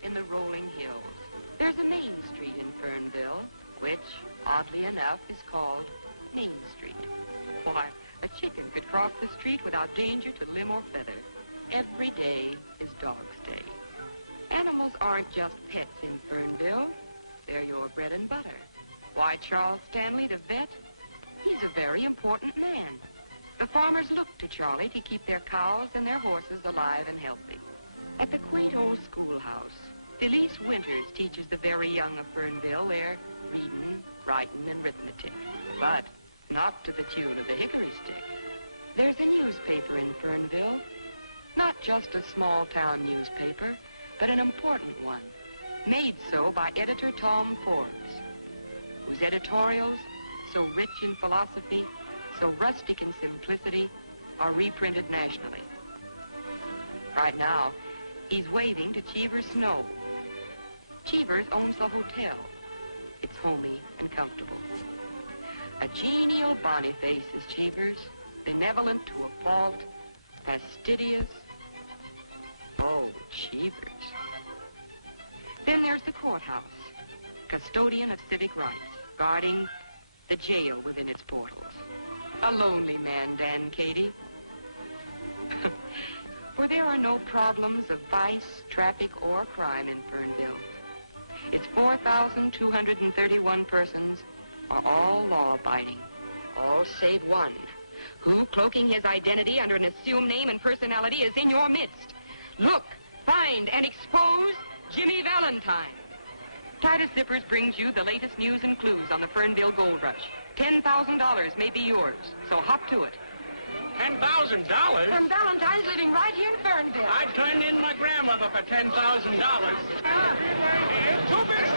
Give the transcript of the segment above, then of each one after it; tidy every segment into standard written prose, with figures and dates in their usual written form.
In the rolling hills, there's a main street in Fernville, which, oddly enough, is called Main Street. Why, a chicken could cross the street without danger to limb or feather. Every day is Dog's Day. Animals aren't just pets in Fernville. They're your bread and butter. Why, Charles Stanley, the vet, he's a very important man. The farmers look to Charlie to keep their cows and their horses alive and healthy. At the quaint old schoolhouse, Felice Winters teaches the very young of Fernville their reading, writing, and arithmetic. But not to the tune of the hickory stick. There's a newspaper in Fernville. Not just a small-town newspaper, but an important one. Made so by editor Tom Forbes, whose editorials, so rich in philosophy, so rustic in simplicity, are reprinted nationally. Right now, he's waving to Cheever Snow. Cheevers owns the hotel. It's homey and comfortable. A genial Boniface is Cheevers, benevolent to a fault, fastidious. Oh, Cheevers. Then there's the courthouse, custodian of civic rights, guarding the jail within its portals. A lonely man, Dan Cady. For there are no problems of vice, traffic, or crime in Fernville. Its 4,231 persons are all law-abiding, all save one, who, cloaking his identity under an assumed name and personality, is in your midst. Look, find, and expose Jimmy Valentine. Titus Zippers brings you the latest news and clues on the Fernville gold rush. $10,000 may be yours, so hop to it. $10,000? And Valentine's living right here in Fernville. I turned in my grandmother for $10,000. Two bits,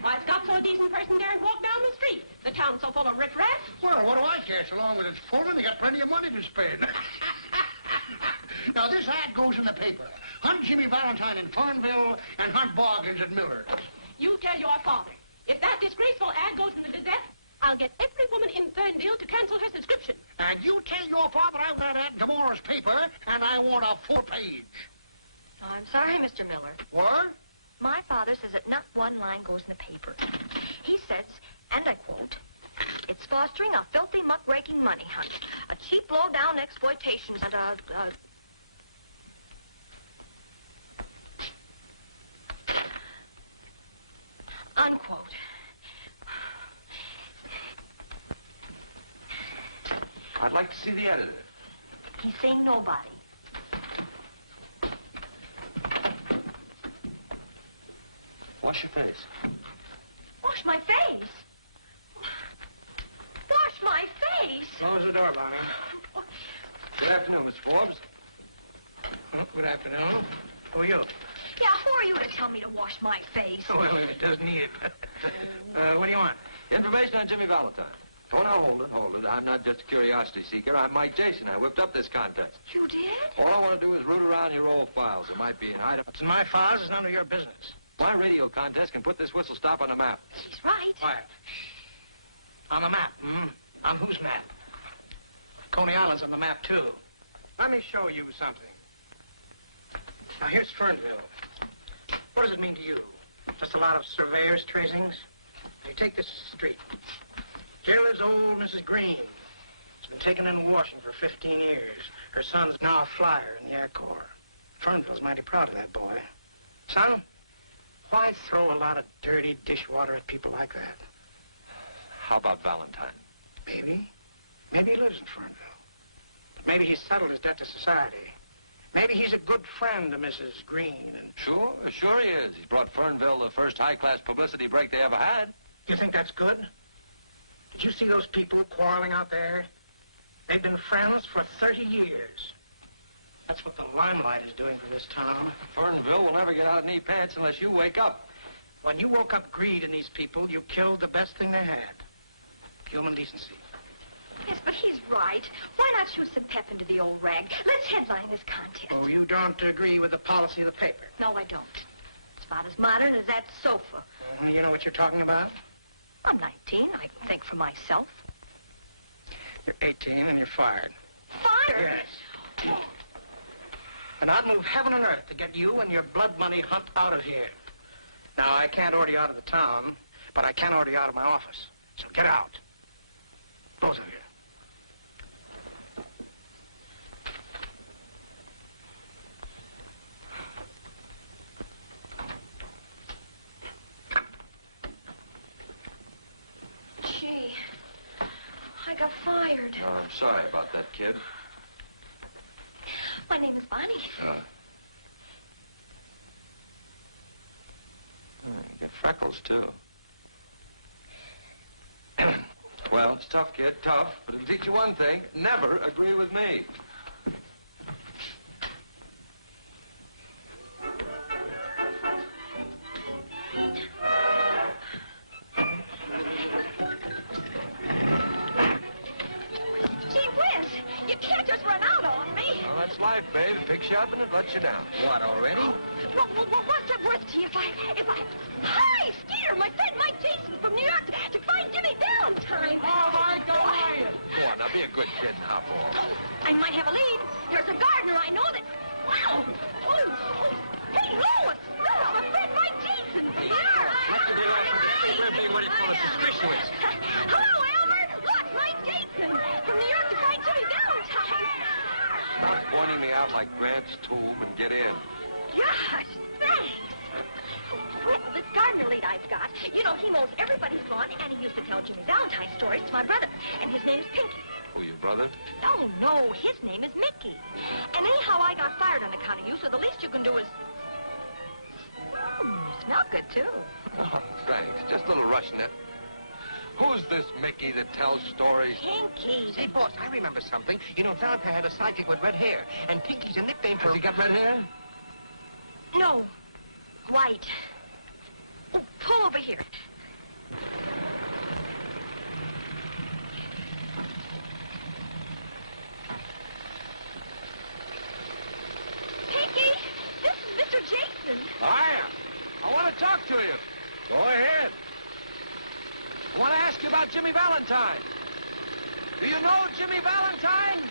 Why, Scott's so a decent person daren't walk down the street. The town's so full of riffraff. Well, what do I care so long as it's full and they got plenty of money to spend? Now, this ad goes in the paper. Hunt Jimmy Valentine in Fernville and hunt Boggins at Miller's. You tell your father. If that disgraceful ad goes in the Gazette, I'll get every woman in Fernville to cancel her subscription. And you tell your father I want that ad in tomorrow's paper, and I want a full page. Oh, I'm sorry, Mr. Miller. What? My father says that not one line goes in the paper. He says, and I quote, "It's fostering a filthy, muck-raking money hunt, a cheap, low-down exploitation, and unquote." I'd like to see the editor. He's saying nobody. Wash your face. Wash my face? Wash my face? Close the door, Bonnie. Good afternoon, Mr. Forbes. Oh, good afternoon. Who are you? Yeah, who are you to tell me to wash my face? Well, it does need it. What do you want? Information on Jimmy Valentine. Oh, now, hold it. I'm not just a curiosity seeker. I'm Mike Jason. I whipped up this contest. You did? All I want to do is root around your old files. There might be an item. What's in my files is none of your business. My radio contest can put this whistle stop on the map. He's right. Quiet. On the map, On whose map? Coney Island's on the map, too. Let me show you something. Now, here's Fernville. What does it mean to you? Just a lot of surveyors' tracings? Now, you take this street. Here lives old Mrs. Green. She's been taken in washing for 15 years. Her son's now a flyer in the Air Corps. Fernville's mighty proud of that boy. Son, why throw a lot of dirty dishwater at people like that? How about Valentine? Maybe. Maybe he lives in Fernville. But maybe he's settled his debt to society. Maybe he's a good friend to Mrs. Green and... Sure he is. He's brought Fernville the first high-class publicity break they ever had. You think that's good? Did you see those people quarreling out there? They've been friends for 30 years. That's what the limelight is doing for this town. Fernville will never get out of knee pants unless you wake up. When you woke up greed in these people, you killed the best thing they had. Human decency. Yes, but he's right. Why not shoot some pep into the old rag? Let's headline this contest. Oh, you don't agree with the policy of the paper? No, I don't. It's about as modern as that sofa. You know what you're talking about? I'm 19. I can think for myself. You're 18 and you're fired. Fired? Yes. And I'd move heaven and earth to get you and your blood money hunt out of here. Now, I can't order you out of the town, but I can order you out of my office. So get out. Both of you. Gee, I got fired. Oh, I'm sorry about that, kid. My name is Bonnie. You get freckles, too. Well, it's tough, kid, tough. But it'll teach you one thing. Never agree with me. Gee whiz, you can't just run out on me. Well, that's life, babe. It picks you up and it lets you down. What, already? What's it worth to you if I... Hi, Skeeter, my friend Mike Jason from New York to find Jimmy Valentine. Oh, my God. Go on, now be a good kid and hop off. I might have a lead. There's a gardener I know that... Wow! Hey, Lois! My friend Mike Jason from New York. Let the deal off with the street. We're being what it's called suspicious. Hello, Elmer. Look, Mike Jason from New York to find Jimmy Valentine. Stop pointing me out like Gramps' tomb and get in. Gosh, thanks. Well, this gardener lead I've got, you know, he mows everybody's lawn, and he used to tell Jimmy Valentine stories to my brother, and his name's Pinky. Who, your brother? No, his name is Mickey. And anyhow, I got fired on account of you, so the least you can do is... you smell good, too. Oh, thanks. Just a little Russianette. Who's this Mickey that tells stories? Pinky. Say, boss, I remember something. You know, Valentine had a sidekick with red hair, and Pinky's a nickname for... Has he got red hair? No, white. Oh, pull over here. Pinky, this is Mr. Jason. I want to talk to you. Go ahead. I want to ask you about Jimmy Valentine. Do you know Jimmy Valentine?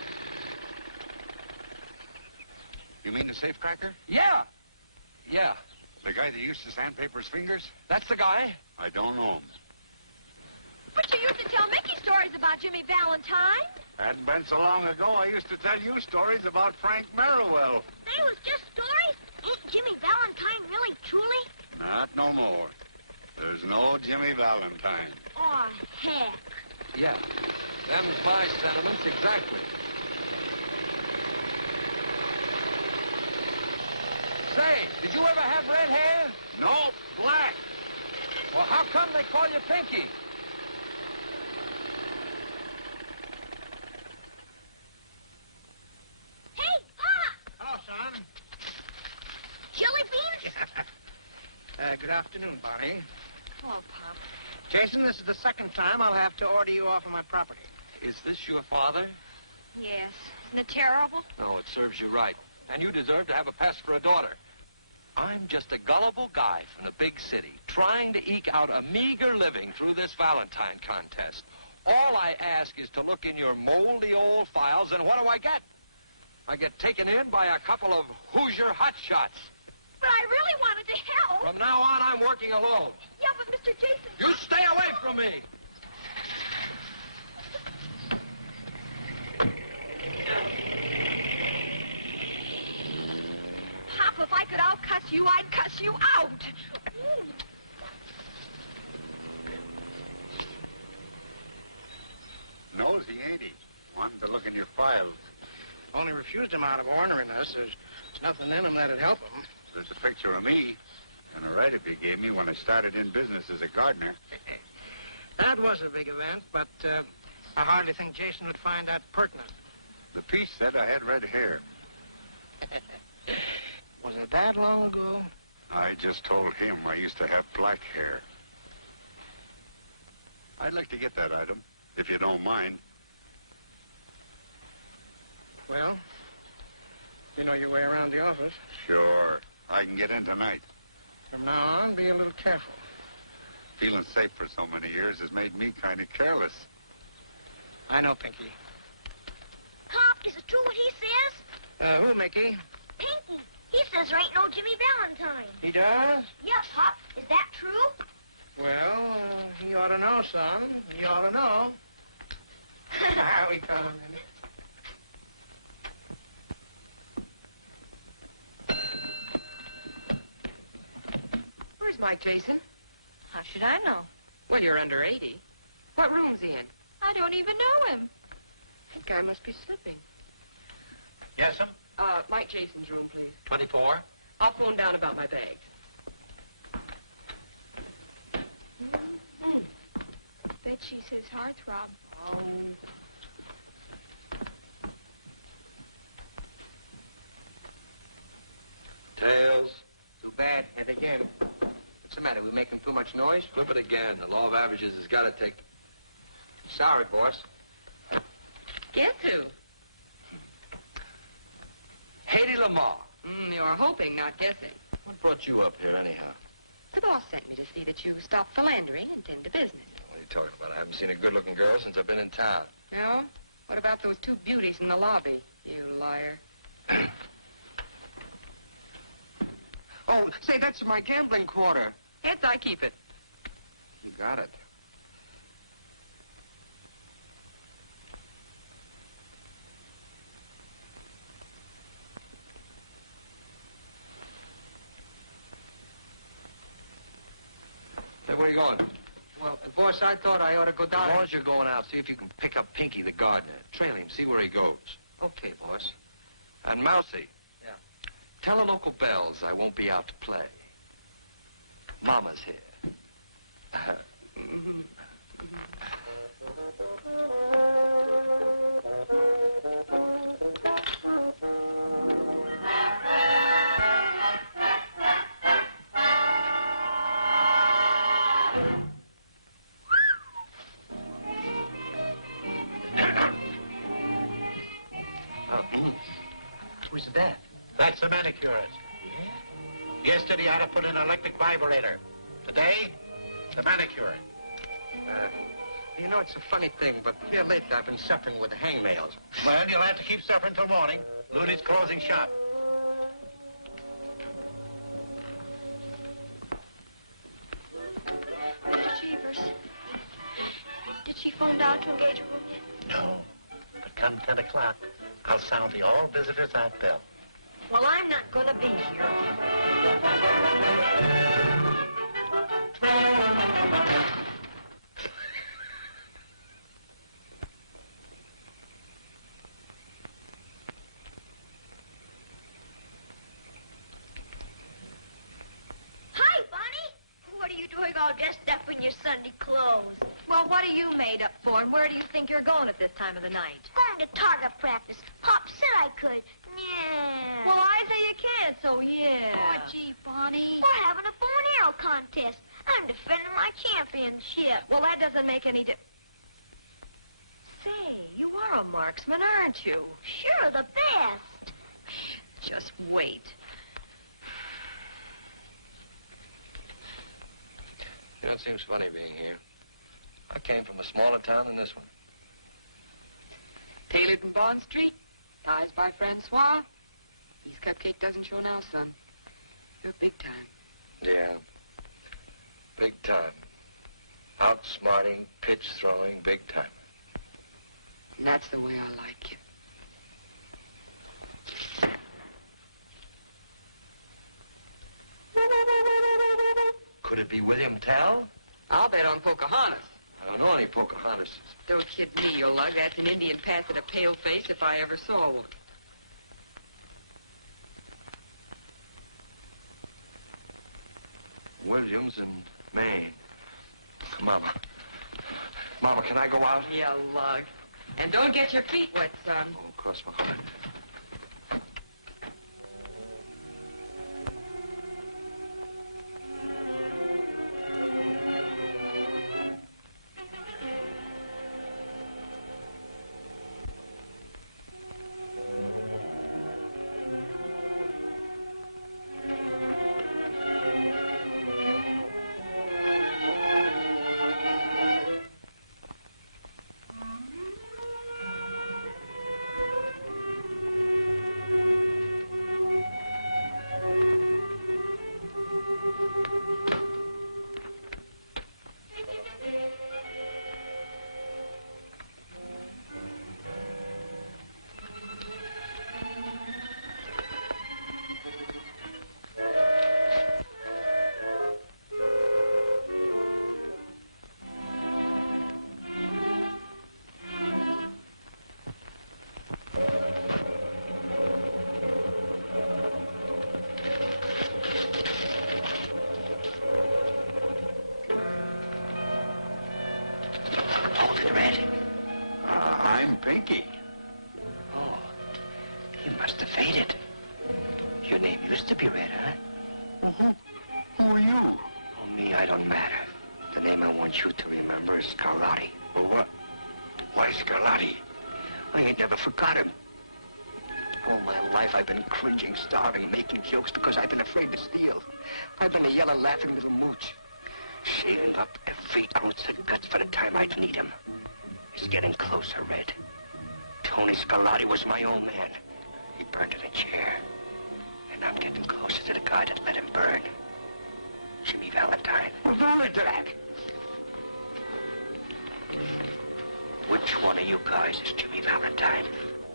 You mean the safecracker? Yeah. The guy that used to sandpaper his fingers? That's the guy. I don't know him. But you used to tell Mickey stories about Jimmy Valentine. Hadn't been so long ago, I used to tell you stories about Frank Merriwell. They was just stories? Ain't Jimmy Valentine really, truly? Not no more. There's no Jimmy Valentine. Aw, heck. Yeah. Them's my sentiments exactly. Say, did you ever have red hair? No, black. Well, how come they call you Pinky? Hey, Pop! Hello, son. Jelly beans? Good afternoon, Bonnie. Hello, Pop. Jason, this is the second time I'll have to order you off of my property. Is this your father? Yes. Isn't it terrible? No, it serves you right. And you deserve to have a pest for a daughter. I'm just a gullible guy from the big city, trying to eke out a meager living through this Valentine contest. All I ask is to look in your moldy old files, and what do I get? I get taken in by a couple of Hoosier hotshots. But I really wanted to help. From now on, I'm working alone. Yeah, but Mr. Jason... You stay away from me! Pop, if I could out-cuss you, I'd cuss you out. Nosy, ain't he? Wanted to look in your files. Only refused him out of orneriness. There's There's nothing in them that'd help him. There's a picture of me and a write-up you gave me when I started in business as a gardener. That was a big event, but I hardly think Jason would find that pertinent. The piece said I had red hair. Was it that long ago? I just told him I used to have black hair. I'd like to get that item, if you don't mind. Well, you know your way around the office. Sure. I can get in tonight. From now on, be a little careful. Feeling safe for so many years has made me kind of careless. I know, Pinky. Pop, is it true what he says? Who, Mickey? Pinky. He says there ain't no Jimmy Valentine. He does? Yep, Pop. Is that true? Well, he ought to know, son. He ought to know. We got him in it. Where's Mike, Jason? How should I know? Well, you're under 80. What room's he in? I don't even know him. That guy must be slipping. Yes, sir? Mike Jason's room, please. 24. I'll phone down about my bags. Bet she's his heartthrob. Oh. Tails. Too bad. And again. What's the matter? We making too much noise? Flip it again. The law of averages has got to take... Sorry, boss. Guess who? Hedy Lamar. You're hoping, not guessing. What brought you up here, anyhow? The boss sent me to see that you stop philandering and tend to business. What are you talking about? I haven't seen a good-looking girl since I've been in town. No? What about those two beauties in the lobby, you liar? Oh, say, that's my gambling quarter. Heads, I keep it. You got it. Hey, where are you going? Well, boss, I thought I ought to go As down... long as you're going out, see if you can pick up Pinky the gardener. Trail him, see where he goes. Okay, boss. And Mousy. Yeah. Tell the local bells I won't be out to play. Mama's here. Who's that? That's the manicurist. Yeah? Yesterday, I had to put in an electric vibrator. Today, the manicurist. You know, it's a funny thing, but here lately I've been suffering with hangnails. Well, you'll have to keep suffering till morning. Looney's closing shop. Mr. Cheevers, did she phone down to engage a room yet? No, but come 10 o'clock, I'll sound the all visitors out bell. Well, I'm not going to be here. Hi, Bunny. What are you doing all dressed up in your Sunday clothes? Well, what are you made up for, and where do you think you're going at this time of the night? Going to target practice. Pop said I could. Yeah. Well, I say you can't, so yeah. Oh, gee, Bonnie. We're having a bow and arrow contest. I'm defending my championship. Well, that doesn't make any Say, you are a marksman, aren't you? Sure, the best. Just wait. You know, it seems funny being here. I came from a smaller town than this one. Tailored in Bond Street, ties by Francois. His cupcake doesn't show now, son. You're big time. Yeah. Big time. Outsmarting, pitch throwing, big timer. And that's the way I like you. Could it be William Tell? I'll bet on Pocahontas. I don't know any Pocahontas. Don't kid me, you lug. That's an Indian pass at a pale face if I ever saw one. Williams and May. Mama. Mama, can I go out? Yeah, lug. And don't get your feet wet, son. Oh, cross my heart. I'm Pinky. Oh, you must have faded. Your name used to be Red, huh? Well, who are you? Oh, me, I don't matter. The name I want you to remember is Scarlatti. Well, what? Why Scarlatti? I ain't never forgot him. All my life I've been cringing, starving, making jokes because I've been afraid to steal. I've been a yellow, laughing little mooch, saving up every ounce of guts for the time I'd need him. It's getting closer, Red. Tony Scarlatti was my old man. He burned in a chair. And I'm getting closer to the guy that let him burn. Jimmy Valentine. Well, Valentine! Which one of you guys is Jimmy Valentine?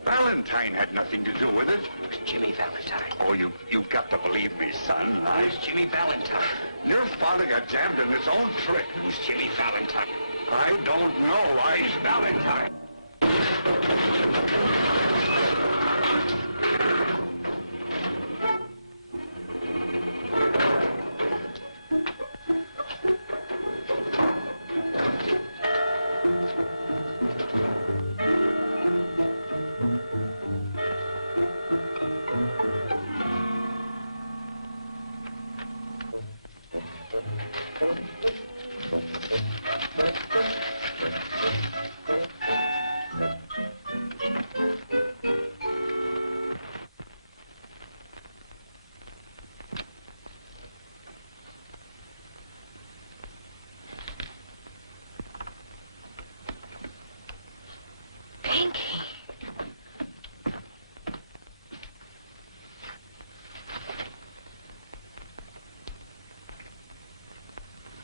Valentine had nothing to do with it. It was Jimmy Valentine. Oh, you've got to believe me, son. Who's Jimmy Valentine? Your father got jammed in his own trick. Who's Jimmy Valentine? I don't know. Who's Valentine?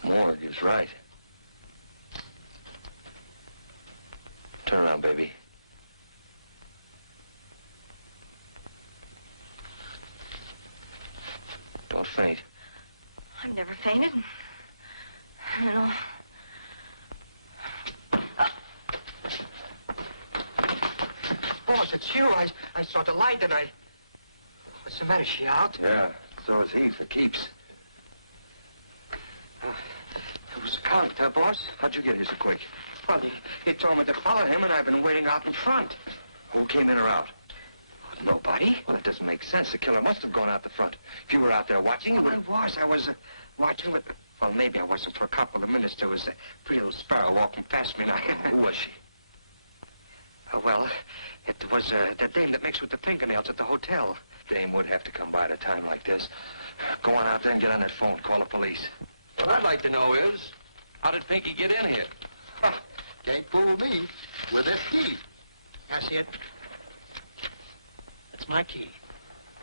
Morgue is right. Turn around, baby. Don't faint. I've never fainted. I don't know. Boss, it's you. I saw the light and I... What's the matter? Is she out? Yeah, so is he, for keeps. It was the count, boss? How'd you get here so quick? Well, he told me to follow him, and I've been waiting out in front. Who came in or out? Nobody. Well, that doesn't make sense. The killer must have gone out the front. If you were out there watching, you would have... I was watching, but... Well, maybe I wasn't for a couple of minutes. There was a pretty little sparrow walking past me, and I... Who was she? Well, it was the dame that makes with the fingernails at the hotel. Dame would have to come by at a time like this. Go on out there and get on that phone. Call the police. What I'd like to know is, how did Pinky get in here? Can't fool me with this key. That's it. That's my key.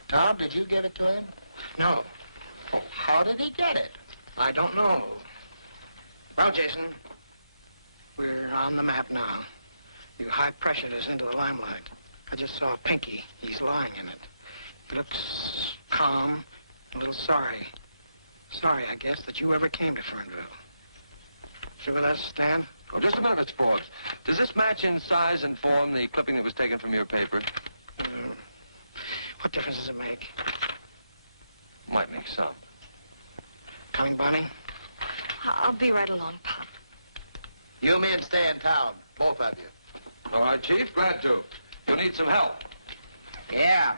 Tom, did you give it to him? No, Oh, how did he get it? I don't know. Well, Jason, we're on the map now. You high-pressured us into the limelight. I just saw Pinky. He's lying in it. He looks calm, a little sorry. Sorry, I guess, that you ever came to Fernville. You with us, Stan? Oh, just a minute, Mr. Forbes. Does this match in size and form the clipping that was taken from your paper? What difference does it make? Might make some. Coming, Bonnie? I'll be right along, Pop. You men stay in town, both of you. All right, Chief, glad to. You'll need some help. Yeah.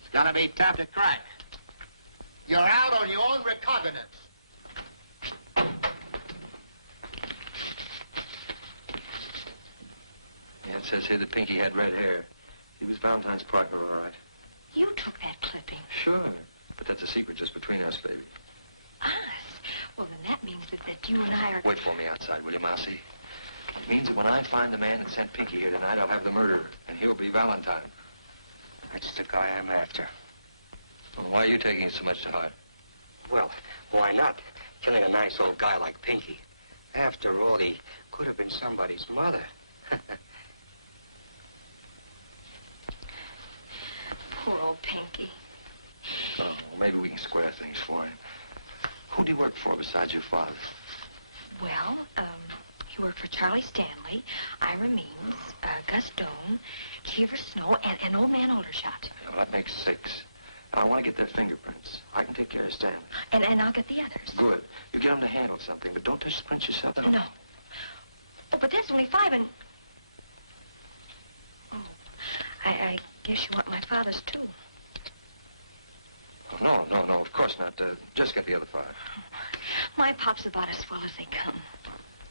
It's gonna be tough to crack. You're out on your own recognizance. Yeah, it says here that Pinky had red hair. He was Valentine's partner, all right. You took that clipping. Sure. But that's a secret just between us, baby. Us? Well, then that means that you and I are... Wait for me outside, will you, Mousy? It means that when I find the man that sent Pinky here tonight, I'll have the murderer, and he'll be Valentine. That's the guy I'm after. Well, why are you taking it so much to heart? Well, why not? Killing a nice old guy like Pinky. After all, he could have been somebody's mother. Poor old Pinky. Oh, maybe we can square things for him. Who do you work for besides your father? Well, he worked for Charlie Stanley, Ira Means, Gus Doan, Cheever Snow, and Old Man Aldershot. Well, that makes 6. I want to get their fingerprints. I can take care of Stanley. And I'll get the others. Good. You get them to handle something, but don't touch the prints yourself. No. Oh, but that's only 5 and... Oh, I guess you want my father's, too. No, of course not. Just get the other 5. My Pop's about as swell as they come.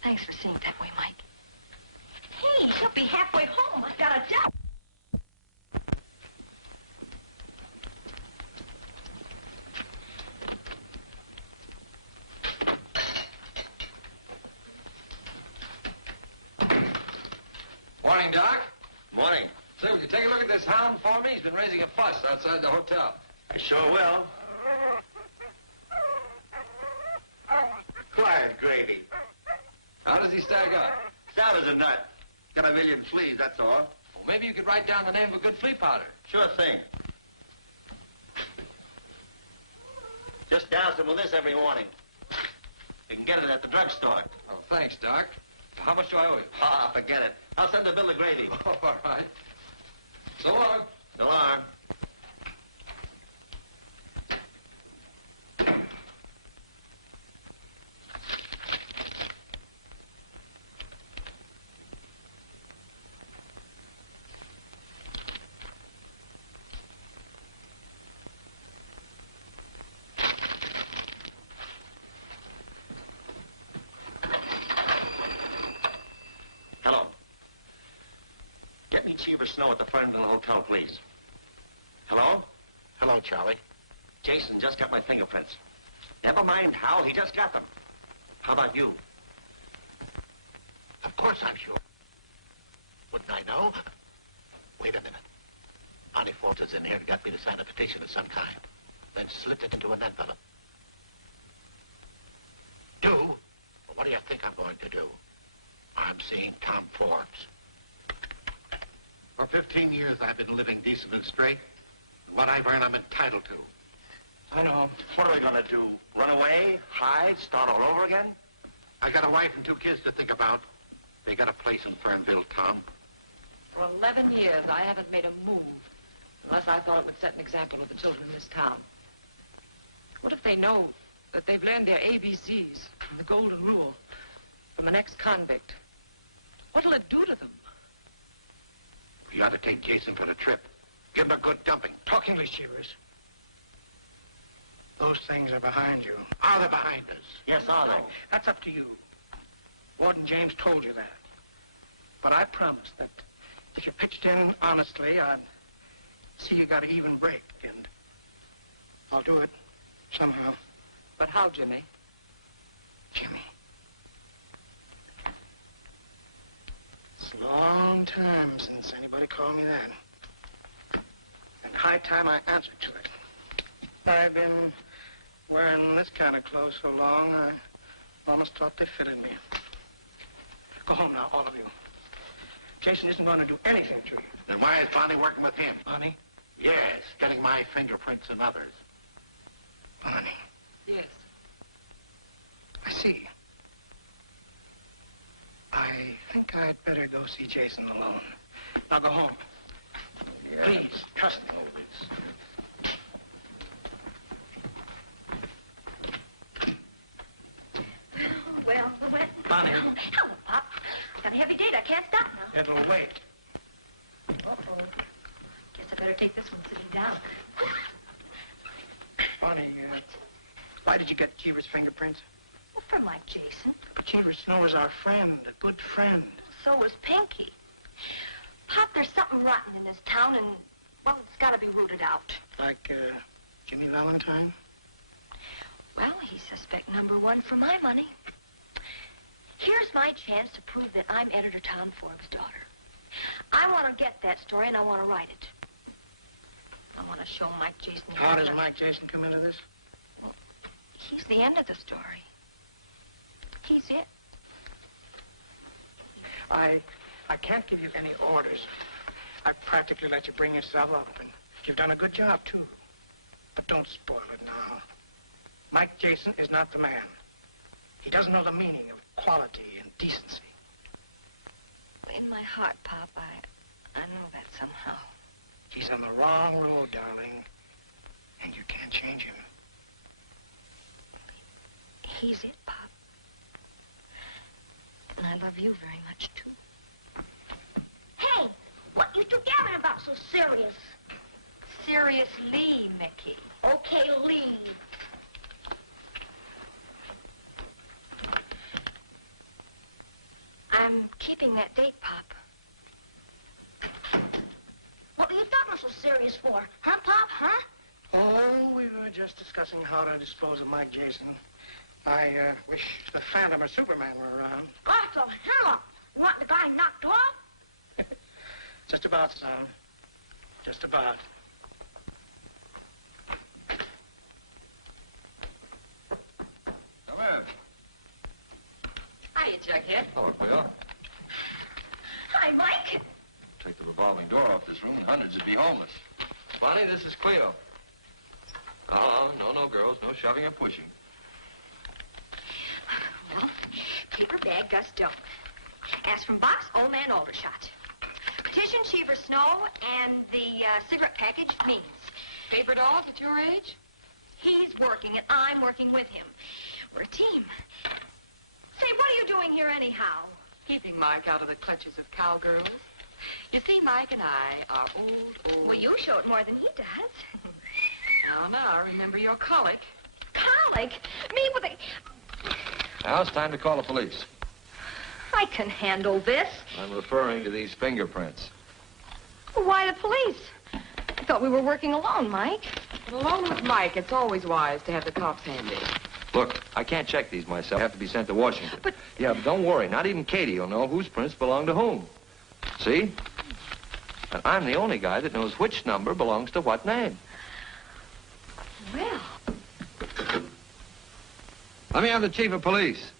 Thanks for seeing it that way, Mike. Hey, he'll be halfway home. I've got a doubt. Morning, Doc. Morning. Say, will you take a look at this hound for me? He's been raising a fuss outside the hotel. I sure will. Quiet, Grady. How does he stack up? Sound as a nut. Got a million fleas, that's all. Well, maybe you could write down the name of a good flea powder. Sure thing. Just douse him with this every morning. You can get it at the drugstore. Oh, thanks, Doc. How much do I owe you? Ah, forget it. I'll send the bill to Grady. Oh, all right. So long. So long. Hello. Get me Cheever Snow at the Fernville Hotel, please. Hello? Hello, Charlie. Jason just got my fingerprints. Never mind how, he just got them. How about you? Of course I'm sure. Wouldn't I know? Wait a minute. Bonnie Fortes is in here and got me to sign a petition of some kind. Then slipped it into an envelope. Do? Well, what do you think I'm going to do? I'm seeing Tom Forbes. For 15 years, I've been living decent and straight. And what I've earned, I'm entitled to. I know. What are we gonna do? Run away? Hide? Start all over again? I got a wife and 2 kids to think about. They got a place in Fernville, Tom. For 11 years, I haven't made a move unless I thought it would set an example to the children in this town. What if they know that they've learned their ABCs and the golden rule from an ex-convict? What'll it do to them? You ought to take Jason for the trip. Give him a good dumping. Talk English, Cheevers. Those things are behind you. Are they behind us? Yes, are they? That's up to you. Warden James told you that. But I promise that if you pitched in honestly, I'd see you got an even break, and I'll do it somehow. But how, Jimmy? Jimmy. It's a long time since anybody called me that. And high time I answered to it. I've been wearing this kind of clothes so long, I almost thought they fitted me. Go home now, all of you. Jason isn't going to do anything to you. Then why is Bonnie working with him? Bonnie? Yes, getting my fingerprints and others. Bonnie. Yes. I see. I think I'd better go see Jason alone. Now go home. Yeah. Please, trust me. well. Bonnie. Hello, Pop. Got a heavy date. I can't stop now. It'll wait. Uh-oh. Guess I better take this one sitting down. Bonnie, why did you get Cheever's fingerprints? Well, for Mike Jason. But Cheever Snow is our friend, a good friend. So was Pinky. Pop, there's something rotten in this town, and, well, it's got to be rooted out. Like, Jimmy Valentine? Well, he's suspect number one for my money. Here's my chance to prove that I'm Editor Tom Forbes' daughter. I want to get that story, and I want to write it. I want to show Mike Jason... How does Mike Jason come into this? Well, he's the end of the story. He's it. I can't give you any orders. I've practically let you bring yourself up, and you've done a good job, too. But don't spoil it now. Mike Jason is not the man. He doesn't know the meaning of quality and decency. In my heart, Pop, I know that somehow. He's on the wrong road, darling, and you can't change him. He's it, Pop. And I love you very much, too. Hey, what you two gabbing about so serious? Seriously, Mickey. Okay, Lee. I'm keeping that date, Pop. What are you talking so serious for? Huh, Pop, huh? Oh, we were just discussing how to dispose of Mike Jason. I wish the Phantom or Superman were around. God, so hell, you want the guy knocked off? Just about, son. Just about. Come in. Hiya, Jughead. Hello, Bill. Hi, Mike. Take the revolving door off this room and hundreds would be homeless. Bonnie, this is Cleo. No, girls. No shoving or pushing. Well, paper bag, Gus Dunk. Ask from box, old man Aldershot. Petition, Cheever Snow, and the cigarette package, Means. Favorite dolls at your age? He's working, and I'm working with him. We're a team. Say, what are you doing here anyhow? Keeping Mike out of the clutches of cowgirls. You see, Mike and I are old. Well, you show it more than he does. Now, remember your colic. Colic? Me with a... Now it's time to call the police. I can handle this. I'm referring to these fingerprints. Why the police? I thought we were working alone, Mike. But along with Mike, it's always wise to have the cops handy. Look, I can't check these myself. They have to be sent to Washington. But... Yeah, but don't worry. Not even Katie will know whose prints belong to whom. See? And I'm the only guy that knows which number belongs to what name. Well... Let me have the chief of police.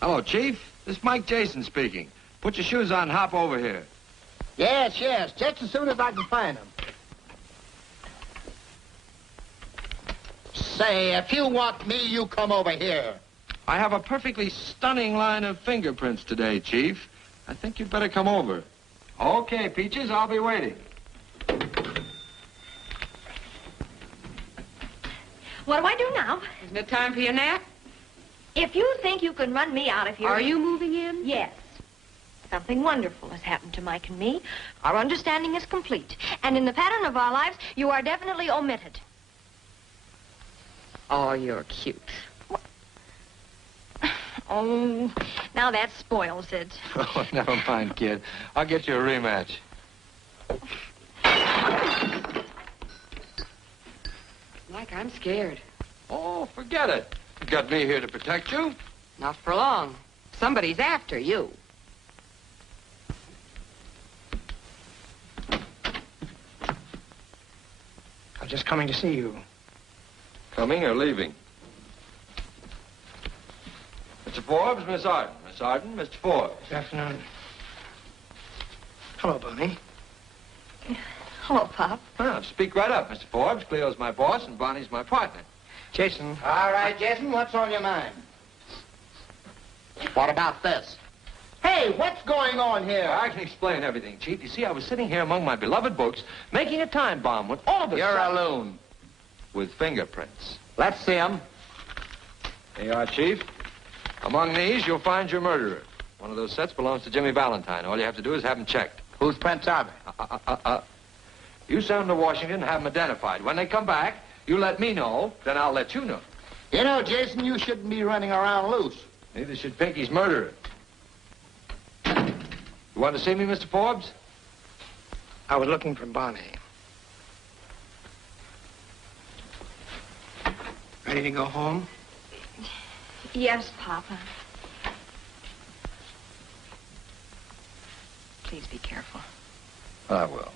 Hello, Chief. This is Mike Jason speaking. Put your shoes on and hop over here. Yes, just as soon as I can find them. Say, if you want me, you come over here. I have a perfectly stunning line of fingerprints today, Chief. I think you'd better come over. Okay, Peaches, I'll be waiting. What do I do now? Isn't it time for your nap? If you think you can run me out of here... Are you moving in? Yes. Something wonderful has happened to Mike and me. Our understanding is complete. And in the pattern of our lives, you are definitely omitted. Oh, you're cute. Oh, now that spoils it. Oh, never mind, kid. I'll get you a rematch. Mike, I'm scared. Oh, forget it. You got me here to protect you. Not for long. Somebody's after you. I'm just coming to see you. Coming or leaving? Mr. Forbes, Miss Arden. Miss Arden, Mr. Forbes. Good afternoon. Hello, Bonnie. Hello, Pop. Well, speak right up, Mr. Forbes. Cleo's my boss and Bonnie's my partner. Jason. All right, Jason, what's on your mind? What about this? Hey, what's going on here? I can explain everything, Chief. You see, I was sitting here among my beloved books, making a time bomb when all of a You're sudden... a loon. With fingerprints. Let's see 'em. Here you are, Chief. Among these, you'll find your murderer. One of those sets belongs to Jimmy Valentine. All you have to do is have him checked. Whose prints are they? You send them to Washington and have them identified. When they come back, you let me know, then I'll let you know. You know, Jason, you shouldn't be running around loose. Neither should Pinky's murderer. You want to see me, Mr. Forbes? I was looking for Bonnie. Ready to go home? Yes, Papa. Please be careful. I will.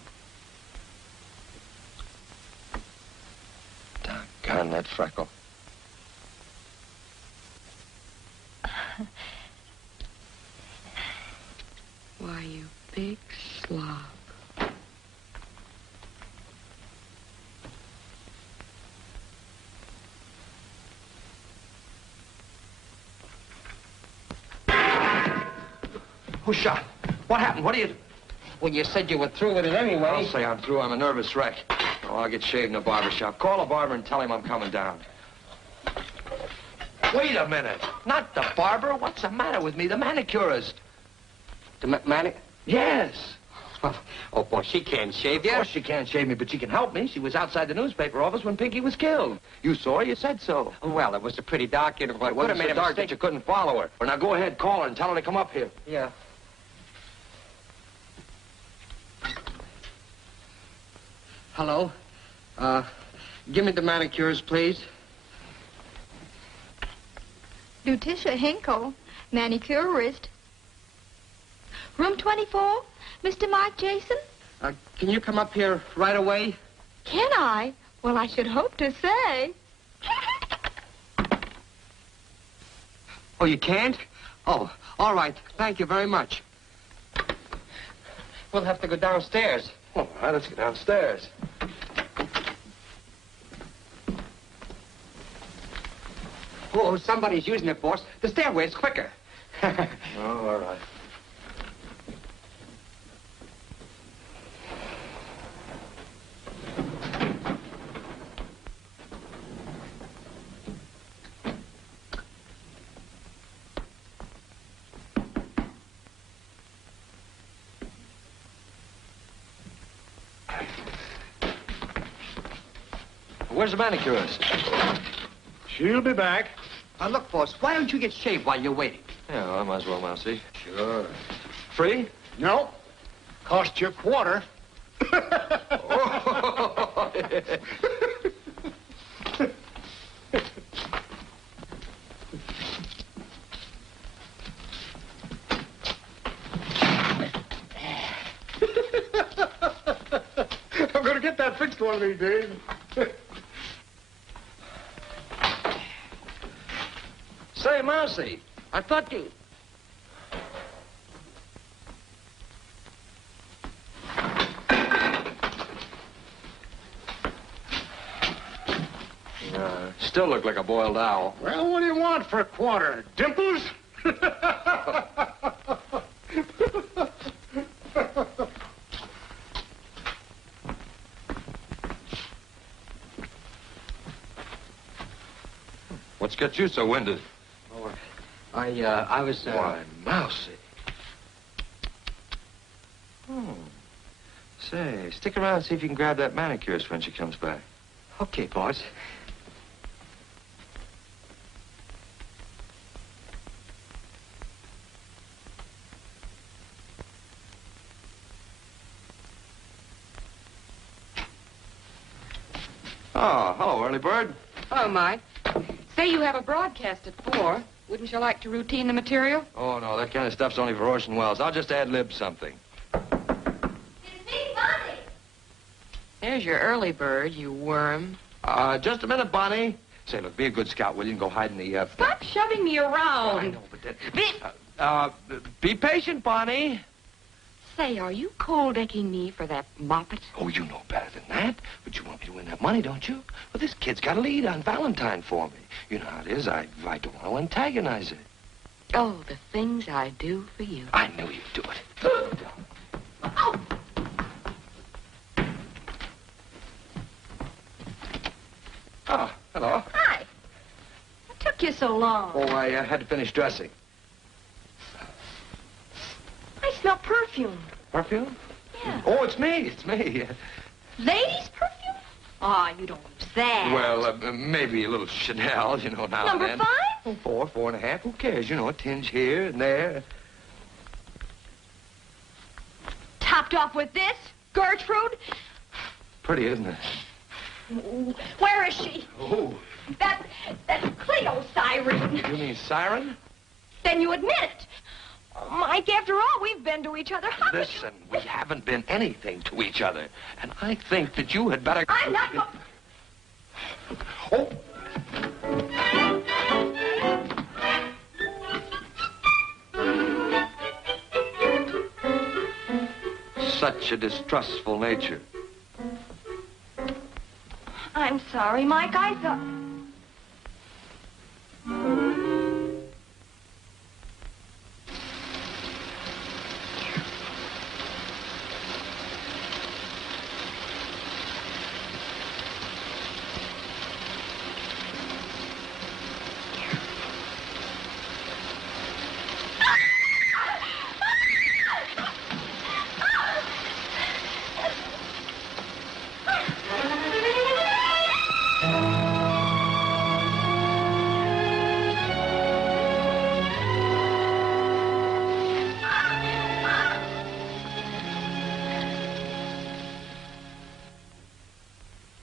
Doggone that freckle. Why, you big slob. Who shot? What happened? What are you... Well, you said you were through with it anyway. I'll say I'm through. I'm a nervous wreck. Oh, I'll get shaved in a barber shop. Call a barber and tell him I'm coming down. Wait a minute. Not the barber. What's the matter with me? The manicurist. The manic? Yes. Oh, boy, she can't shave you. Of course she can't shave me, but she can help me. She was outside the newspaper office when Pinky was killed. You saw her. You said so. Well, it was a pretty dark interval. It wasn't so dark that you couldn't follow her. Well, now go ahead, call her and tell her to come up here. Yeah. Hello? Give me the manicures, please. Lutetia Hinkle, manicurist. Room 24, Mr. Mike Jason? Can you come up here right away? Can I? Well, I should hope to say. Oh, you can't? Oh, all right. Thank you very much. We'll have to go downstairs. All right, let's go downstairs. Oh, somebody's using it, boss. The stairway's quicker. Oh, all right. Where's the manicurist? She'll be back. Look, boss, why don't you get shaved while you're waiting? Yeah, I might as well, Mousy. Sure. Free? No. Cost you a quarter. I'm going to get that fixed one of these days. Say, Mousy, I thought you... Still look like a boiled owl. Well, what do you want for a quarter? Dimples? What's got you so winded? Oh, I was, Why, Mousy. Oh. Say, stick around and see if you can grab that manicurist when she comes back. Okay, boss. Oh, hello, early bird. Hello, Mike. Say you have a broadcast at 4. Wouldn't you like to routine the material? Oh, no, that kind of stuff's only for Orson Welles. I'll just ad-lib something. It's me, Bonnie. There's your early bird, you worm. Just a minute, Bonnie. Say, look, be a good scout, will you, and go hide in the, Stop shoving me around. I know, but that... be patient, Bonnie. Say, are you cold-decking me for that moppet? Oh, you know better than that. But you want me to win that money, don't you? Well, this kid's got a lead on Valentine for me. You know how it is. I don't want to antagonize her. Oh, the things I do for you. I knew you'd do it. Oh. Oh, hello. Hi. What took you so long? Oh, I had to finish dressing. I smell perfume. Perfume? Yeah. Oh, it's me. It's me. Ladies' perfume? Oh, you don't use that. Well, maybe a little Chanel, you know, now Number and then. 5? Oh, 4, 4.5. Who cares? You know, a tinge here and there. Topped off with this? Gertrude? Pretty, isn't it? Where is she? Who? That's Cleo Siren. You mean Siren? Then you admit it. Oh, Mike, after all we've been to each other, how could Listen, we haven't been anything to each other. And I think that you had better... I'm not... Oh! Such a distrustful nature. I'm sorry, Mike. I thought...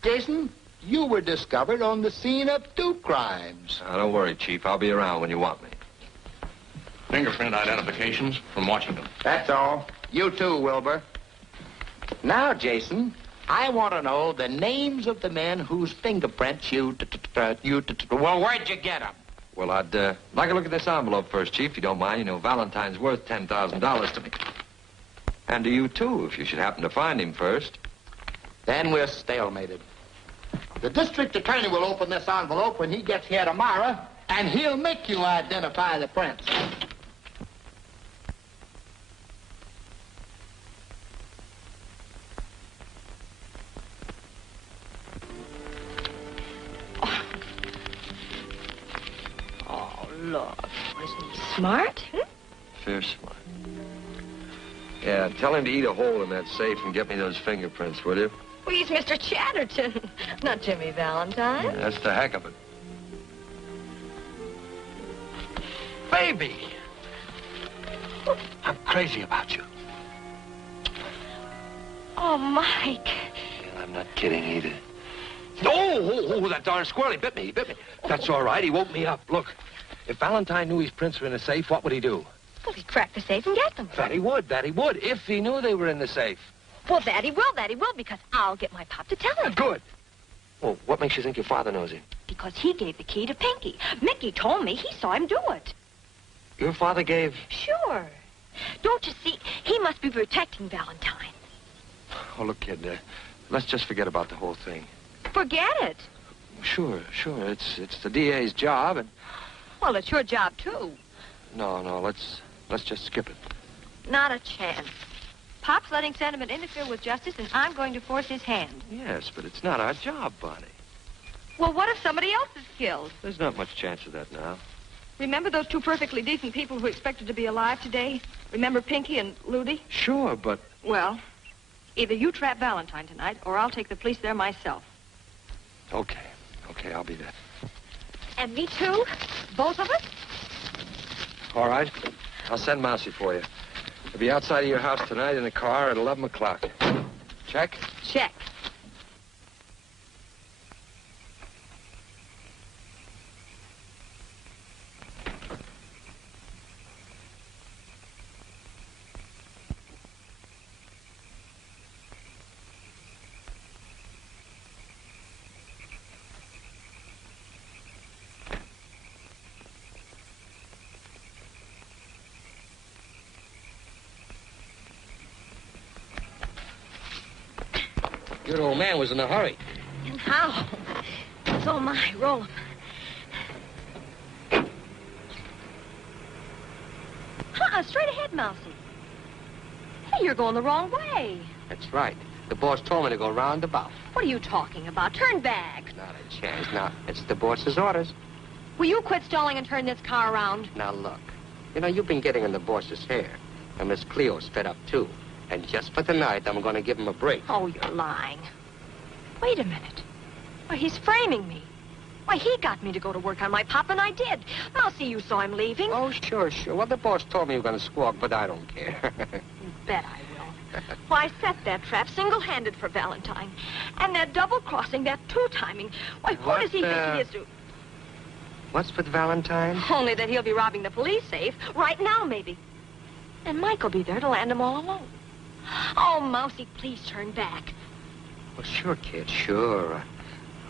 Jason, you were discovered on the scene of 2 crimes. Don't worry, Chief. I'll be around when you want me. Fingerprint identifications from Washington. That's all. You too, Wilbur. Now, Jason, I want to know the names of the men whose fingerprints well, where'd you get them? Well, I'd like to look at this envelope first, Chief, if you don't mind. You know, Valentine's worth $10,000 to me. And to you, too, if you should happen to find him first. Then we're stalemated. The district attorney will open this envelope when he gets here tomorrow, and he'll make you identify the prints. Oh, look. Wasn't he smart? Sure smart. Yeah, tell him to eat a hole in that safe and get me those fingerprints, will you? Well, he's Mr. Chatterton, not Jimmy Valentine. Yeah, that's the heck of it. Baby! I'm crazy about you. Oh, Mike. Yeah, I'm not kidding either. Oh, that darn squirrel, he bit me. That's all right, he woke me up. Look, if Valentine knew his prints were in the safe, what would he do? Well, he'd crack the safe and get them. That he would, if he knew they were in the safe. Well, that he will, because I'll get my pop to tell him. Good. Well, what makes you think your father knows him? Because he gave the key to Pinky. Mickey told me he saw him do it. Your father gave... Sure. Don't you see? He must be protecting Valentine. Oh, look, kid, let's just forget about the whole thing. Forget it. Sure. It's the DA's job, and... Well, it's your job, too. No, let's just skip it. Not a chance. Pop's letting sentiment interfere with justice, and I'm going to force his hand. Yes, but it's not our job, Bonnie. Well, what if somebody else is killed? There's not much chance of that now. Remember those 2 perfectly decent people who expected to be alive today? Remember Pinky and Ludi? Sure, but... Well, either you trap Valentine tonight, or I'll take the police there myself. Okay, I'll be there. And me too? Both of us? All right. I'll send Mousy for you. I'll be outside of your house tonight in a car at 11 o'clock. Check? Check. Your old man was in a hurry. And how? Oh, my. Roll him. Straight ahead, Mousy. Hey, you're going the wrong way. That's right. The boss told me to go roundabout. What are you talking about? Turn back. Not a chance. Now, it's the boss's orders. Will you quit stalling and turn this car around? Now, look. You know, you've been getting in the boss's hair. And Miss Cleo's fed up, too. And just for tonight, I'm going to give him a break. Oh, you're lying. Wait a minute. Why, he's framing me. Why, he got me to go to work on my pop, and I did. I'll see you saw him leaving. Oh, sure. Well, the boss told me you were going to squawk, but I don't care. You bet I will. Why, I set that trap single-handed for Valentine. And that double-crossing, that two-timing. Why, who does he think he is to... What's with Valentine? Only that he'll be robbing the police safe right now, maybe. And Mike'll be there to land him all alone. Oh, Mousy, please turn back. Well, sure, kid, sure.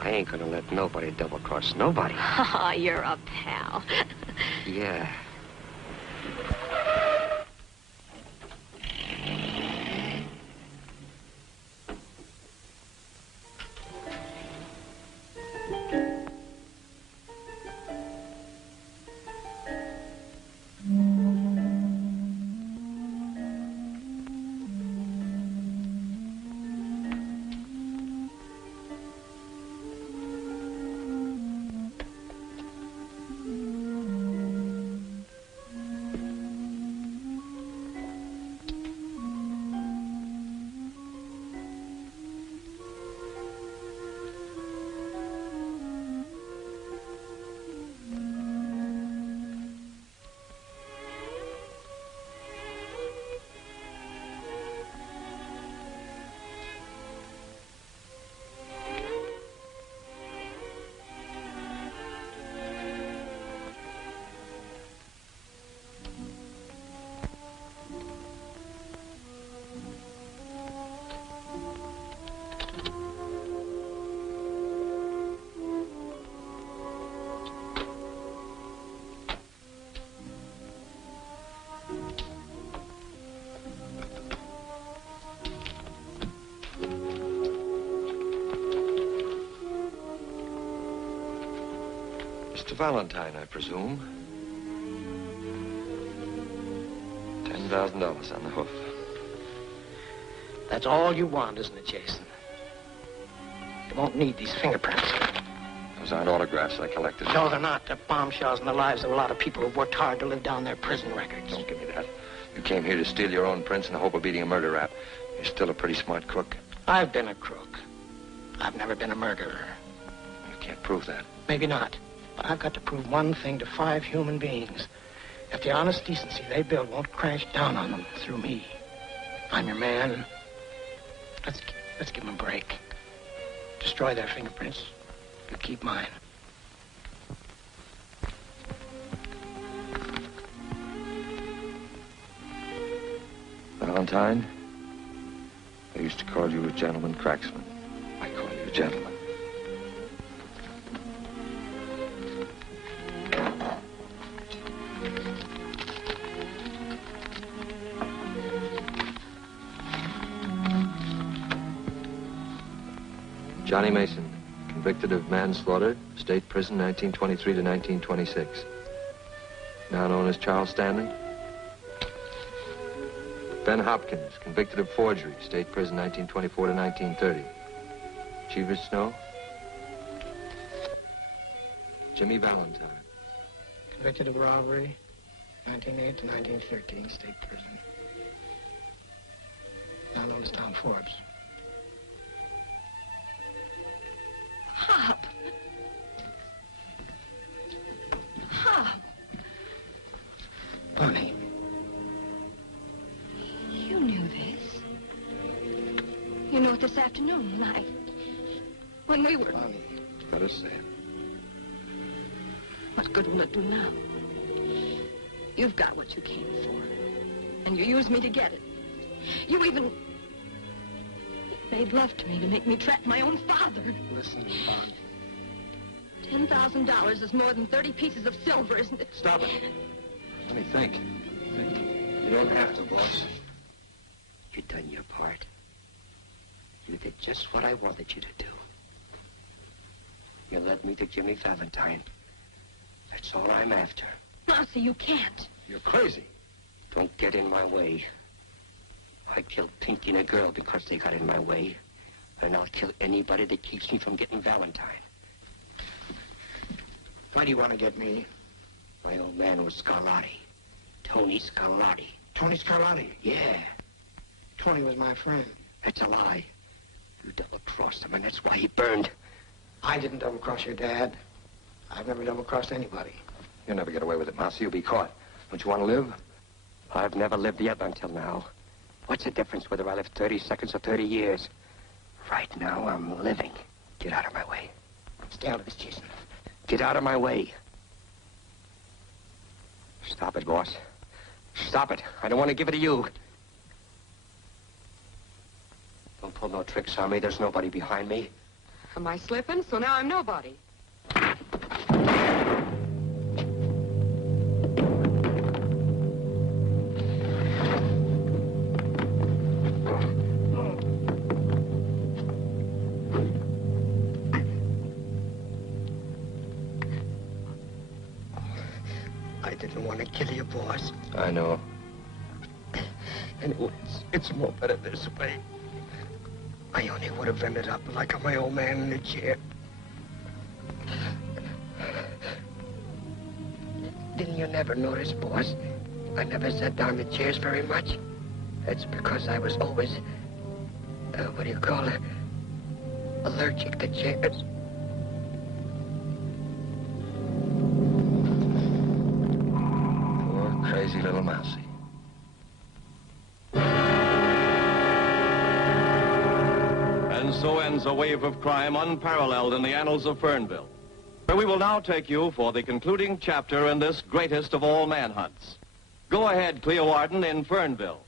I ain't gonna let nobody double-cross nobody. Oh, you're a pal. Yeah. Mr. Valentine, I presume. $10,000 on the hoof. That's all you want, isn't it, Jason? You won't need these fingerprints. Those aren't autographs I collected. No, they're not. They're bombshells in the lives of a lot of people who've worked hard to live down their prison records. Don't give me that. You came here to steal your own prints in the hope of beating a murder rap. You're still a pretty smart crook. I've been a crook. I've never been a murderer. You can't prove that. Maybe not. But I've got to prove one thing to 5 human beings. If the honest decency they build won't crash down on them through me. I'm your man. Let's give them a break. Destroy their fingerprints. You keep mine. Valentine, I used to call you a gentleman cracksman. I call you a gentleman. Johnny Mason, convicted of manslaughter, state prison 1923 to 1926. Now known as Charles Stanley. Ben Hopkins, convicted of forgery, state prison 1924 to 1930. Cheever Snow. Jimmy Valentine. Convicted of robbery, 1908 to 1913, state prison. Now known as Tom Forbes. Hop. Hop. Bonnie. You knew this. You knew it this afternoon when we were... Bonnie. Let us say it. What good will it do now? You've got what you came for. And you used me to get it. You even... made love to me to make me trap my own father. Listen, Bonnie. $10,000 is more than 30 pieces of silver, isn't it? Stop it. Let me think. You don't have to, boss. You done your part. You did just what I wanted you to do. You led me to Jimmy Valentine. That's all I'm after. Mousy, you can't. You're crazy. Don't get in my way. I killed Pinky and a girl because they got in my way. And I'll kill anybody that keeps me from getting Valentine. Why do you want to get me? My old man was Scarlatti. Tony Scarlatti. Tony Scarlatti? Yeah. Tony was my friend. That's a lie. You double-crossed him, and that's why he burned. I didn't double-cross your dad. I've never double-crossed anybody. You'll never get away with it, Mousy. You'll be caught. Don't you want to live? I've never lived yet until now. What's the difference whether I live 30 seconds or 30 years? Right now, I'm living. Get out of my way. Stay out of this, Jason. Get out of my way. Stop it, boss. Stop it. I don't want to give it to you. Don't pull no tricks on me. There's nobody behind me. Am I slipping? So now I'm nobody. I didn't want to kill you, boss. I know. And it's more better this way. I only would have ended up like my old man in the chair. Didn't you never notice, boss? I never sat down in the chairs very much. That's because I was always, what do you call it? Allergic to chairs. Poor, crazy little Mousy. And so ends a wave of crime unparalleled in the annals of Fernville, where we will now take you for the concluding chapter in this greatest of all manhunts. Go ahead, Cleo Arden in Fernville.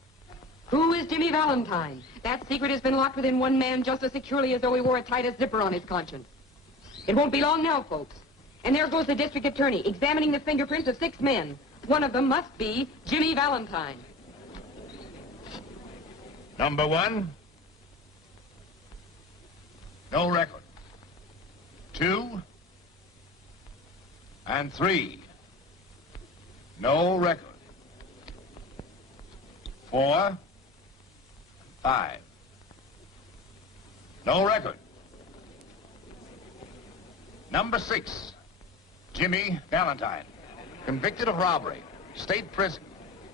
Who is Jimmy Valentine? That secret has been locked within one man just as securely as though he wore a Titus zipper on his conscience. It won't be long now, folks. And there goes the district attorney examining the fingerprints of 6 men. One of them must be Jimmy Valentine. Number 1. No record. 2. And 3. No record. 4. 5. No record. Number 6. Jimmy Valentine. Convicted of robbery. State prison.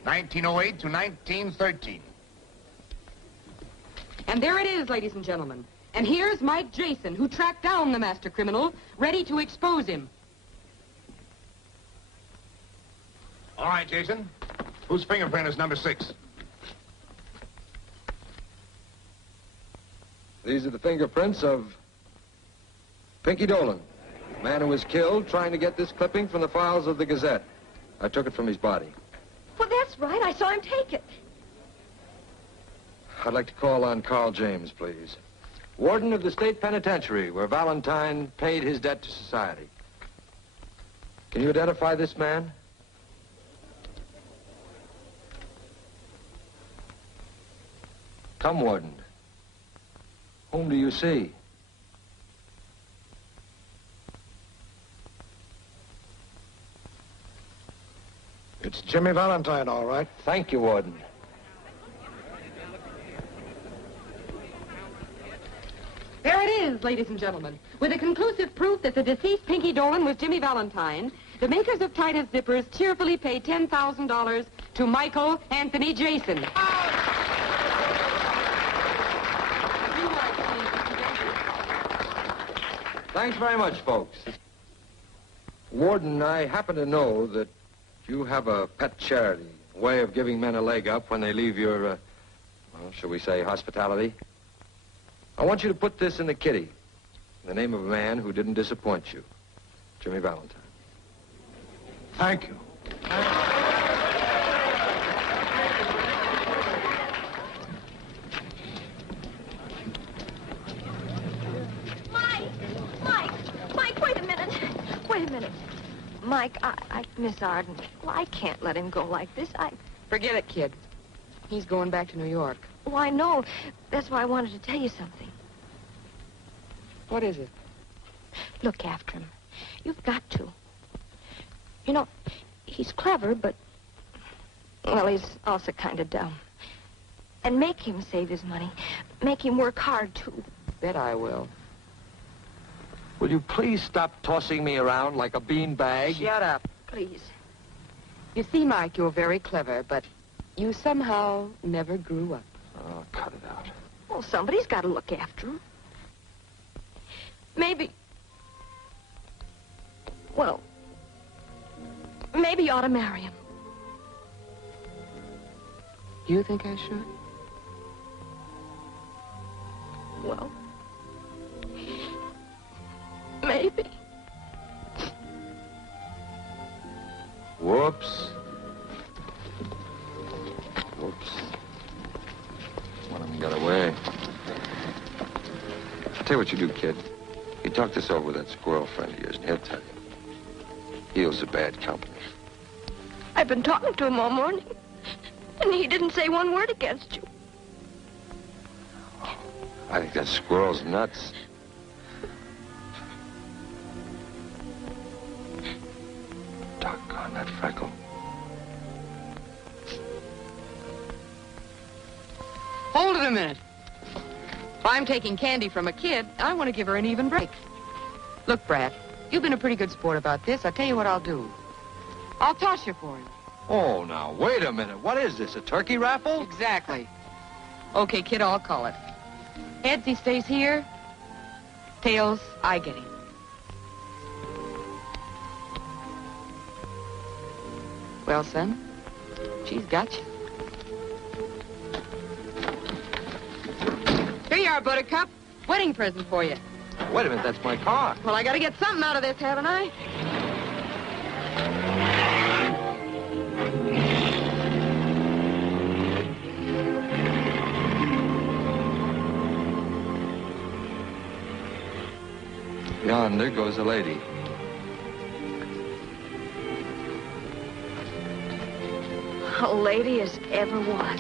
1908 to 1913. And there it is, ladies and gentlemen. And here's Mike Jason, who tracked down the master criminal, ready to expose him. All right, Jason. Whose fingerprint is number 6? These are the fingerprints of Pinky Dolan, a man who was killed trying to get this clipping from the files of the Gazette. I took it from his body. Well, that's right. I saw him take it. I'd like to call on Carl James, please. Warden of the State Penitentiary, where Valentine paid his debt to society. Can you identify this man? Come, Warden. Whom do you see? It's Jimmy Valentine, all right. Thank you, Warden. There it is, ladies and gentlemen. With a conclusive proof that the deceased Pinky Dolan was Jimmy Valentine, the makers of Titus zippers cheerfully pay $10,000 to Michael Anthony Jason. Thanks very much, folks. Warden, I happen to know that you have a pet charity, a way of giving men a leg up when they leave your, well, shall we say, hospitality. I want you to put this in the kitty, in the name of a man who didn't disappoint you, Jimmy Valentine. Thank you. Mike, wait a minute. Wait a minute. Mike, Miss Arden, well, I can't let him go like this. Forget it, kid. He's going back to New York. Oh, I know. That's why I wanted to tell you something. What is it? Look after him. You've got to. You know, he's clever, but, well, he's also kind of dumb. And make him save his money. Make him work hard, too. Bet I will. Will you please stop tossing me around like a beanbag? Shut up, please. You see, Mike, you're very clever, but you somehow never grew up. Oh, cut it out. Well, somebody's got to look after him. Maybe you ought to marry him. You think I should? Well, maybe. Whoops. One of them got away. I'll tell you what you do, kid. You talk this over with that squirrel friend of yours, and he'll tell you. Heel's a bad company. I've been talking to him all morning, and he didn't say one word against you. I think that squirrel's nuts. Doggone that freckle. Hold it a minute. If I'm taking candy from a kid, I want to give her an even break. Look, Brad, you've been a pretty good sport about this. I'll tell you what I'll do. I'll toss you for it. Oh, now, wait a minute. What is this, a turkey raffle? Exactly. Okay, kid, I'll call it. Heads, he stays here. Tails, I get him. Well, son, she's got you. Here you are, Buttercup. Wedding present for you. Wait a minute, that's my car. Well, I gotta get something out of this, haven't I? Yonder goes a lady. A lady as ever was.